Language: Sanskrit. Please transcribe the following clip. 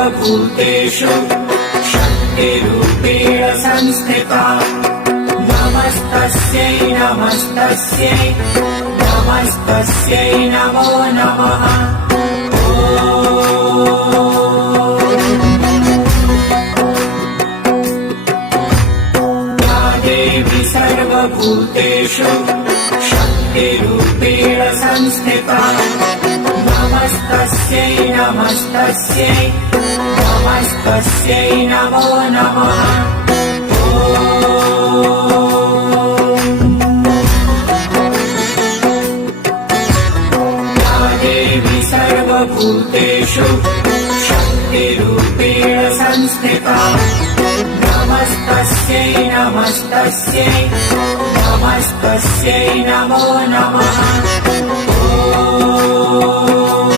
सर्वभूतेषु शक्तिरूपेण संस्थिता नमस्तस्यै नमस्तस्यै नमस्तस्यै नमो नमः। या देवी सर्वभूतेषु शक्तिरूपेण संस्थिता नमस्तस्यै नमस्तस्यै नमस्तस्यै नमो नमः। या देवी सर्वभूतेषु शक्तिरूपेण संस्थिता नमस्तस्यै नमस्तस्यै नमस्तस्यै नमो नमः।